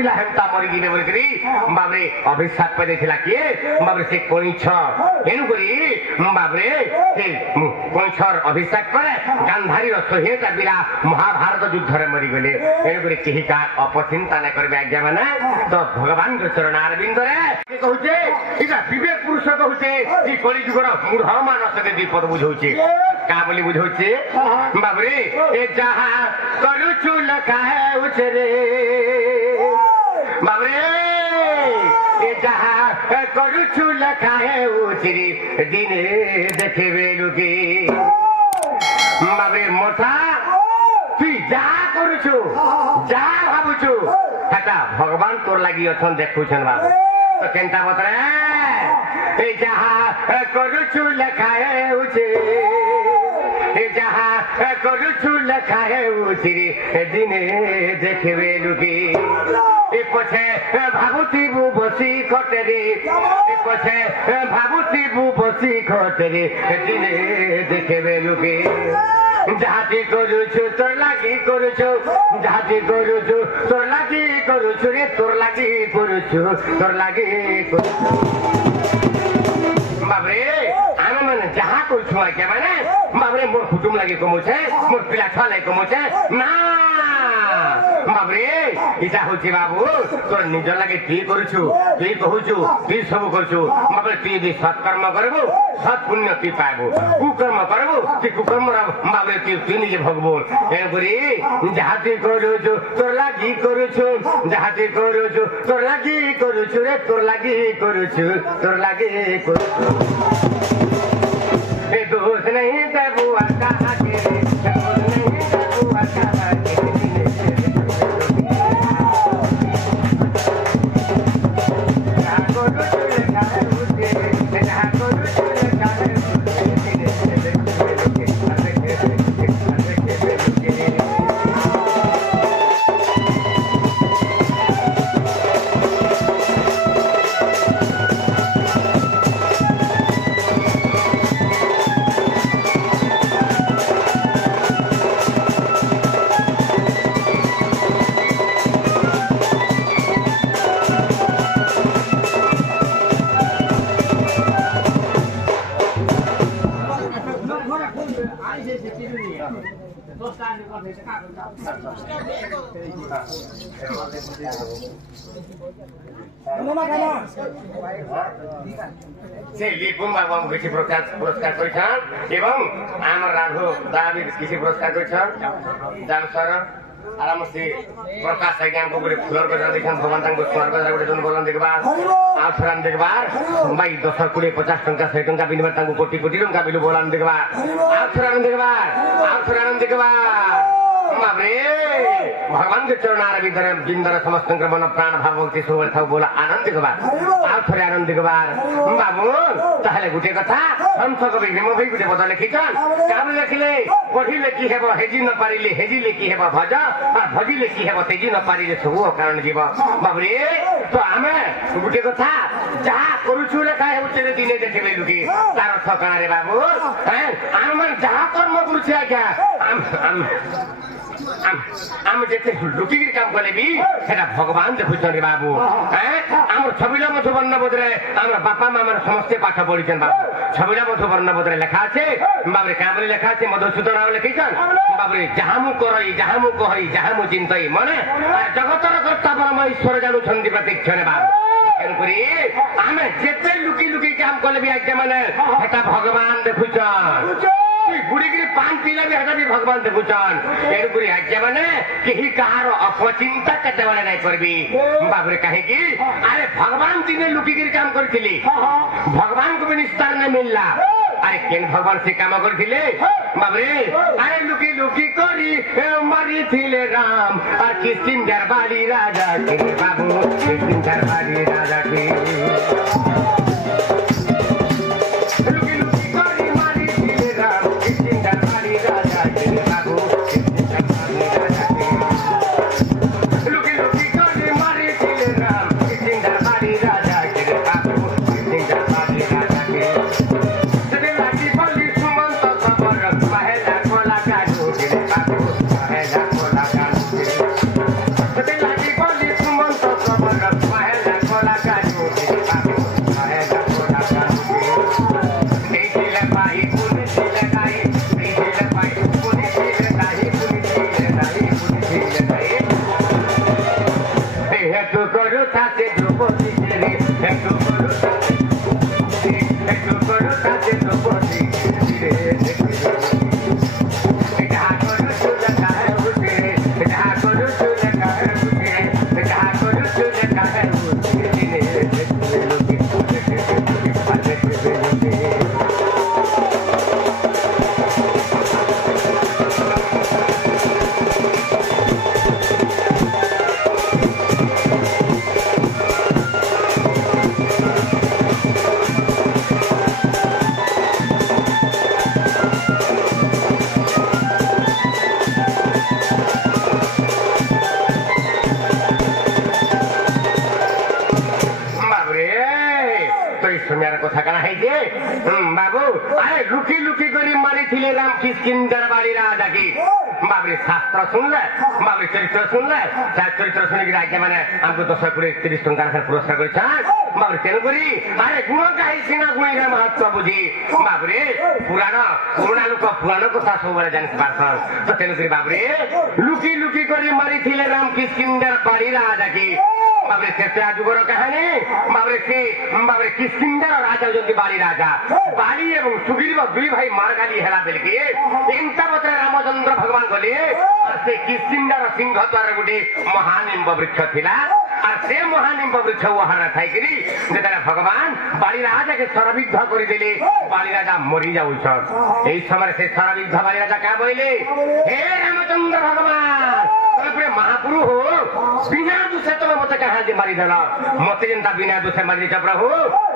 पिला हेमता मरी जीवे बोल करी बाबरे अभिशाप पे देथिला किए बाबरे से कोइछ एनु करी बाबरे से कोइछर अभिशाप करे गांधारी सोहेटा बिला महाभारत युद्ध रे मरी गले एनु करी केही का अपचिंता न करबे आज्ञा माने तो भगवान के चरण अरविंद रे कहूचे इटा विवेक पुरुष कहूचे ई कली जुगर मूढ़ मानस के दीपद बुझौचे का बोली बुझौचे बाबरे ए जहा करू छु लखा है उचरे बाबरे ए जहा करू छु लखा है उचरे दिने देखे बेलुके बाबरे मोटा तुई जा करू छु जा भाबु छु हटा भगवान तोर लागि अछन देखु छन बाबू तो केनता बतरे ए जहा करू छु लखा है उचरे ए जहा करू छु लखा है उचरे दिने देखे बेलुके ए पछे भाबुती बु बसी खटेरे ए पछे भाबुती बु बसी खटेरे दिने देखे बेलुके जाति करू छु तोर लागि करू छु जाति करू छु तोर लागि करू छु रे तोर लागि करू छु तोर लागि बाबरे आमे मन जहाँ करू छु के माने बाबरे मोर कुटुम लागि कमोछे मोर पिला छ लागि कमोछे ना बाबरे इटा होची बाबू तोर निज लागि ती करू छु ती कहू छु ती सब करू छु बाबरे ती दि सत्कर्म करबो सत् पुण्य ती पाबो कुकर्म करबो ती कुकर्म बाबरे ती निजे भगबो ए गुरी जाति करू छु तोर लागि करू छु जाति करू छु तोर लागि करू छु रे तोर लागि करू छु तोर लागि करू ए दोष नहीं तबुआ का के दोष नहीं तबुआ का के से लिपुम बाबू किसी पुरस्कार करिछन एवं आमर राघव दाबी किसी पुरस्कार करिछन जान सर आराम से प्रकाश आज्ञा को गुरे फुलर गजरा देखन भगवान तांको स्वर्ग गजरा गुरे जन बोलन देखबार आथरान देखबार भाई 10 20 50 टंका 100 टंका बिनबर तांको कोटी कोटी टंका बिलु बोलन देखबार आथरान देखबार बाबरे भगवान के चरण आरविंद बिंदर समस्त मन प्राण भाव भक्ति सुवर था बोला आनंद देखबार आथरे आनंद देखबार बाबू ताहले गुटे कथा हम सब कवि मो भाई गुटे बदल लिखिछन काम लिखले पढी लेखि हेबो हेजी न पारिले हेजी लेखि हेबो भज आ भजी लेखि हेबो तेजी न पारिले सब कारण जीव बाबरे तो आमे गुटे कथा जा करू छु लेखा हे उचरे दिने देखिबे लुकी तार ठकाना रे बाबू हैं आमन जा कर्म करू छी आज्ञा आम जेते लुटी काम कले भी सेटा भगवान देखुछन रे बाबू हैं आम छबिला मधु वर्ण बदरे आम बापा मामा समस्त पाठ पढिछन बाबू छबिला मधु वर्ण बदरे लेखा আছে बाबरे कामरे लेखा আছে मधुसूदन राव लिखिछन बाबरे जहामु करई जहामु कहई जहामु चिंतई माने जगतर कर्ता परम ईश्वर जानु छंदी प्रत्यक्षने बाबू एनपुरी आमे जेते लुकी लुकी काम कले भी आज्ञा माने सेटा भगवान देखुछन गुड़ीगिरी पान पीला भी हटा भी भगवान देखुछन एनपुरी आज्ञा माने केही कहार अपचिंता केते वाले नहीं करबी बाबरे काहे की अरे भगवान दिने लुकीगिरी काम करथिली भगवान को भी निस्तार नहीं मिलला अरे केन भगवान से काम करथिले बाबरे अरे लुकी लुकी करी मरी थिले राम और किसिन दरबारी राजा के बाबू किसिन दरबारी राजा के এটার কথা কানা হয়েছে বাবু আরে লুকি লুকি করে মারিছিলে রাম কিষ্কিন্ধার বাড়ি রাজাকে বাবরে শাস্ত্র শুনলে বাবরে চরিত্র শুনলে তার চরিত্র শুনে কি আজকে মানে আমাকে 10-20-30 টাকা পুরস্কার করেছে বাবরে কেন করি আরে গুণ গাইছি না গুণের মাহাত্ম বুঝি বাবরে পুরানা লোক পুরানো কথা সবুলে জানিস পারছন তো কেন করি বাবরে লুকি লুকি করে মারিছিলে রাম কিষ্কিন্ধার বাড়ি রাজাকে বাবরে শেষে যুগর কাহিনী বাবরে কিষ্কিন্ধার রাজা যদি বাড়ি রাজা বাড়ি এবং সুগ্রীব দুই ভাই মার গালি হেলা বেলকে এন্তা বছর রামচন্দ্র ভগবান গলে আর সে কিষ্কিন্ধার সিংহ দ্বার গোটে মহানিম্ব বৃক্ষ ଥିଲା আর সে মহানিম্ব বৃক্ষ ওহারা থাইকি যেটা ভগবান বাড়ি রাজাকে সরবিদ্ধ করে দিলে বাড়ি রাজা মরি যাউছন এই সময় সে সরবিদ্ধ বাড়ি রাজা কা বইলে হে রামচন্দ্র ভগবান তারপরে মহাপুরু হো বিনা দোষে তুমি মতে কাহা যে মারি দেল মতে যেটা বিনা দোষে মারি দিছ প্রভু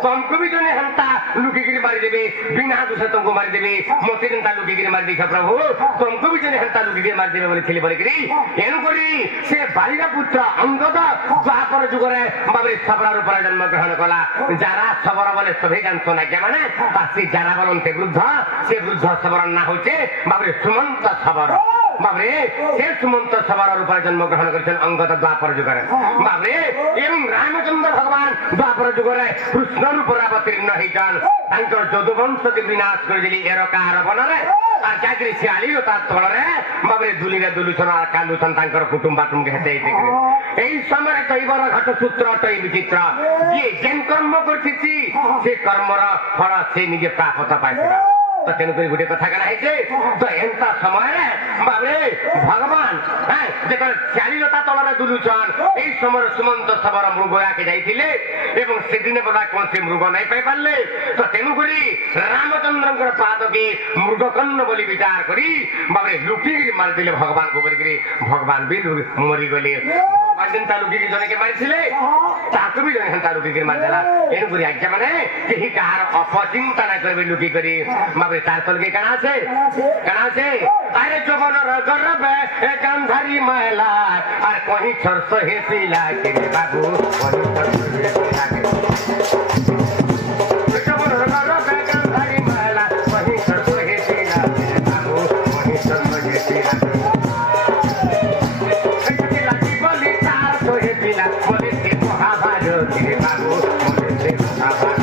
तुमको भी जो हंता लुकीगिरी मारी देवी बिना दूसरे तुमको मारी देवी मोती जनता लुकीगिरी मारी दी प्रभु तुमको भी जो हंता लुकीगिरी मारी देवी बोली बोलिकी एणुकरी से बालिका पुत्र अंगद द्वापर जुगरे बाबरे सबरार ऊपर जन्म ग्रहण कला जारा सबरा बोले सभी जानतो ना के माने से जारा बोलते वृद्ध से वृद्ध सबरा ना होचे बाबरे सुमंत सबर बाबरे से सुमंत सबर ऊपर जन्म ग्रहण करछन अंगद द्वापर जुगरे बाबरे एवं रामचंद्र भगवान द्वापर जुगरे कृष्ण रूप अवतीर्ण होइछन तांकर यदुवंश के विनाश कर दिली एरकार बनरे আর চাকরি শিয়ালিও তার তলরে বাবরে দুলিরে দুলুছন আর কালুছন তাঙ্কর কুটুম্বাটুম হেতে এই সময় কইবর ঘট সূত্রটাই বিচিত্র যে যেন কর্ম করছিছি সে কর্মর ফল সে নিজে প্রাপ্ত পাইছিবা তো তেণুকরি গোটে কথা কানা হয়েছে তো এন্তা সময় বাবরে ভগবান হ্যাঁ যেটা শিয়ালিলতা তলরে দুলুছন এই সময় সুমন্ত সবর মৃগয়াকে যাইছিলে এবং সেদিনে বলা কোনসি মৃগ নাই পাই পারলে তো তেণুকরি রামচন্দ্রঙ্কর পাদকে মৃগকন্ন বলি বিচার করি বাবরে লুকিগিরি মারি দিলে ভগবান কো বলিকি ভগবান বি মরি গলে ভগবান দিন তা লুকিগিরি জনকে মারিছিলে তাকে বি জন তা লুকিগিরি মারি দেলা এণুকরি আজ্ঞা মানে কেহি কাহার অপচিন্তা না করবে লুকি করি বাবরে তার তলকে কানা আছে আরে যৌবনর গর্বে গান্ধারী মহিলা আর কহি ছরস হেসিলা কে বাবু কহি ছরস হেসিলা কে যৌবনর গর্বে গান্ধারী মহিলা কহি ছরস হেসিলা কে বাবু কহি ছরস হেসিলা কে লাগি বলি তার তো হেসিলা বলি সে মহাভারত কে বাবু বলি সে মহাভারত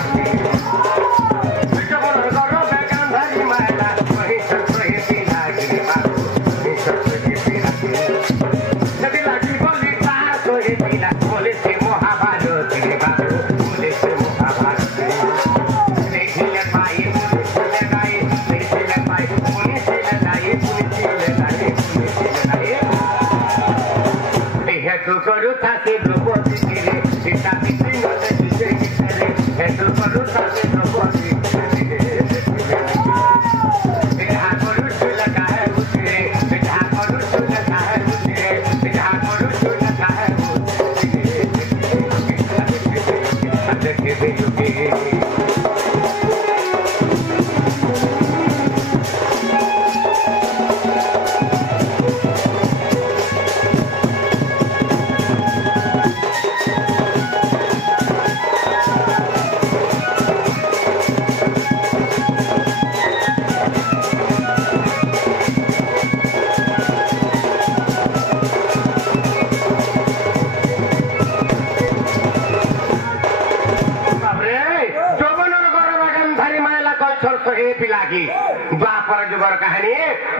द्वापर जुगर कहानी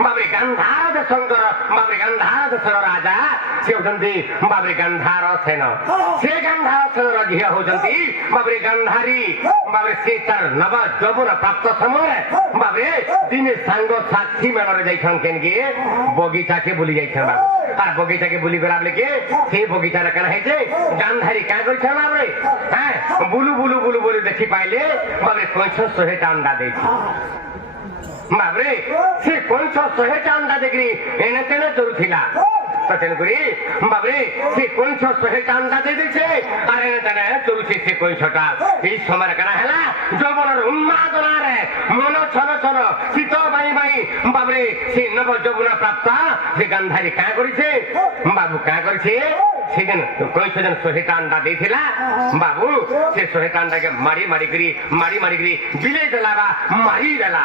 बाबरे गंधार देशंकर बाबरे गंधार देशर राजा से होचंती बाबरे गंधार सेन से गंधार सेन झिया होचंती बाबरे गंधारी बाबरे से तार नव यौवन प्राप्त समय बाबरे दिने सांग साथी मेलरे जाइछन केनगे बगीचा के बुली जाइछन बाबू और बगीचा के बुली गला के से बगीचा रे कना हेजे गंधारी का करछन बाबरे हैं बुलु बुलु बुलु बुलु देखि पाइले बाबरे 500 अंडा देछि बाबरे से 500 अंडा देखि एने तेने चरुथिला तो तेणुकरी बाबरे से 500 अंडा दे देछे और एने तेने चरुथि से 500टा এই সময় কানা হেলা যৌবনের উন্মাদনা রে মন ছল ছল শীত বাই বাই বাবরে সে নব যৌবন প্রাপ্ত সে গান্ধারী কা করিছে বাবু কা করিছে সেদিন কইছ যেন 100টা अंडा ଦେଇଥିଲା ବାବୁ ସେ 100ଟା अंडा के मारी मारी बिले देला बा मारी देला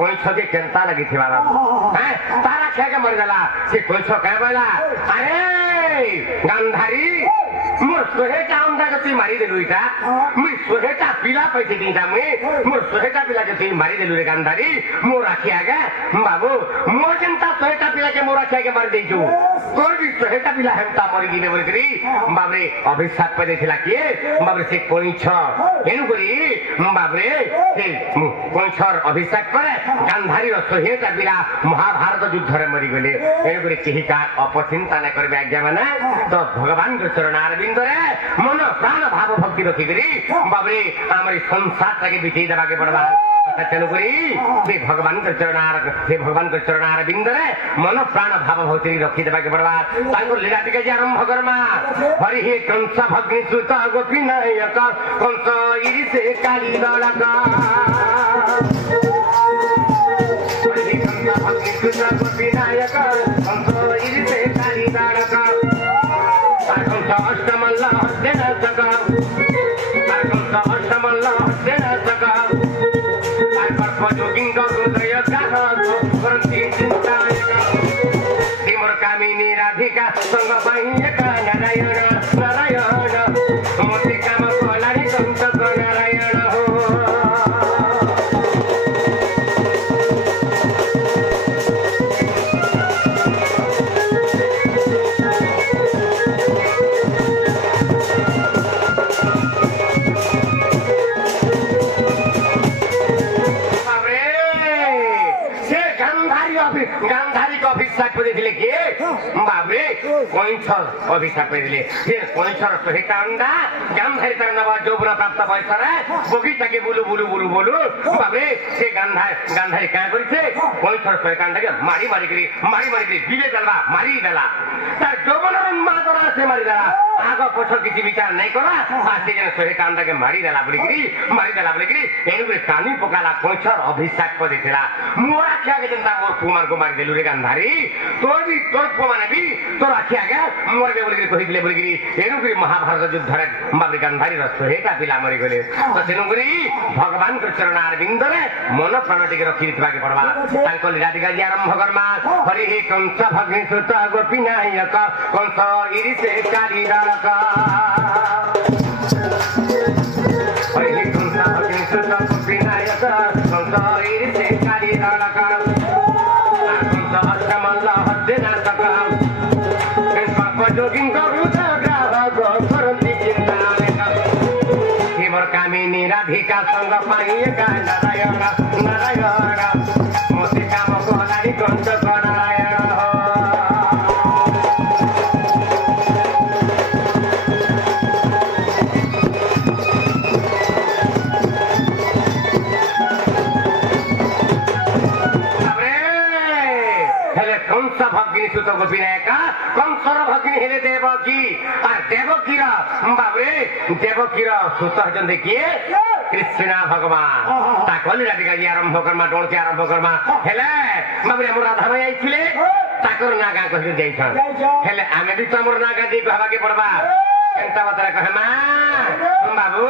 কইছ যে কেনতা লাগিथिबा बाबू हैं तारा खे के मर देला से কইছ कह बोला अरे गांधारी मोर 100टा अंडा के तू मारी देलु इटा मुई 100टा पिला पैसे दीता मुई मोर 100टा पिला के तू मारी देलु रे गांधारी मोर आखी आगे बाबू मोर जनता 100टा पिला के मोर आखी आगे मार देजु तोर भी 100टा पिला हेमता मरि गिले बोलकरी बाबरे अभिशाप पे देथिला के बाबरे से कइछ एनु करी बाबरे से कइछर अभिशाप करे गांधारी 100टा पिला महाभारत युद्ध रे मरि गले एनु करी केही का अपचिंता न करबे आज्ञा माने तो भगवान के चरण अरविंद रे मन प्राण भाव भक्ति रखी करी बाबरे हमारी संसार के बिछे देबा के पड़बा चलो करी से भगवान के चरण अरविंद रे मन प्राण भाव भक्ति रखी देबा के पड़बा तांको लीला टिके आरंभ करमा हरि हे कंस भग्नि सुत गोपी नायक कंस इरि से काली दलका हरि हे कंस भग्नि सुत गोपी नायक कंस इरि से काली दलका कंस अष्टमल्ल हस्ते न सका कंस अष्टमल्ल हस्ते न सका जोगिंग हृदय तिमर कामिनी राधिका संग बाह्यका नारायण नारायण मोती काम कलारी संत नारायण हो गांधारी को अभिशाप देथिले के बाबरे कइछ अभिशाप देथिले से कइछर 100टा अंडा गांधारी तर नवा जोबन प्राप्त भइसरे बगीचा के बुलु बाबरे से गांधारी का करिছে कइछर 100टा अंडा के मारी मारी बिले देला मारी देला तार जोबन मादरा से मारी देला आगो पछो किछि विचार नै करा आसे जन 100टा अंडा के मारी देला बोलिकरी एनु के कानी पकाला कइछर अभिशाप देथिला मोरा क्या के जनता मोर कुमार को मारी देलु रे गांधारी तोर माने भी तोर आखि आगे मोर के बोलगिरी कहि दिले बोलगिरी एनु करी महाभारत युद्ध रे बाबरी गांधारी र 100टा पिला मरि गेले त तेनु करी भगवान के चरण अरविंद रे मन प्राण टिके रखि दिथबा के पड़बा तांको लीला टिका आरंभ करमा हरि हे कंस भग्नि सुत गोपी नायक कंस इरि से काली दलका हरि हे कंस भग्नि सुत गोपी नायक कंस इरि से काली दलका कामिनी राधिका संग पाइएका नारायण नारायण मोती काम कलारी कंस नारायण हो कंस भग्नि सुत गोपी नायका कंसर भग्नि हेले देवकी और देवकीर बाबरे देवकीर सुत हजंदे किए कृष्ण भगवान ता कली राधिका आरंभ करमा डोल के आरंभ करमा हेले बाबरे हमर राधा भाई आइथिले ताकर नागा कहि जाइछन हेले आमे भी तमर नागा दी कहबा के पड़बा एंता बतरा कहमा बाबू